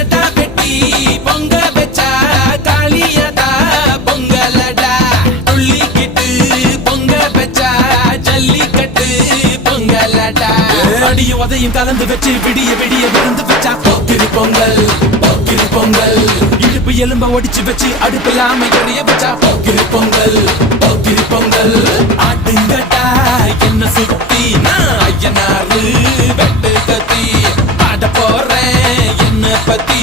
கடா வெட்டி பொங்க வச்சா காளியதா பொங்கலடா துள்ளிக்கிட்டு பொங்க வச்சா ஜல்லிக்கட்டு பொங்கலடா அடியும் உதையும் கலந்து வச்சு விடிய விடிய விழுந்து வச்சா போக்கிரி பொங்கல் போக்கிரி பொங்கல் இடுப்பு எலும்ப ஒடிச்சு வச்சு அடுப்பில்லாம எறிய வச்சா போக்கிரி பொங்கல் போக்கிரி பொங்கல் ஆட்டுங்கட்டா என்ன சுத்தி நான் ஐயனாரு வெட்டு கத்தி பாட போறேன் என்ன பத்தி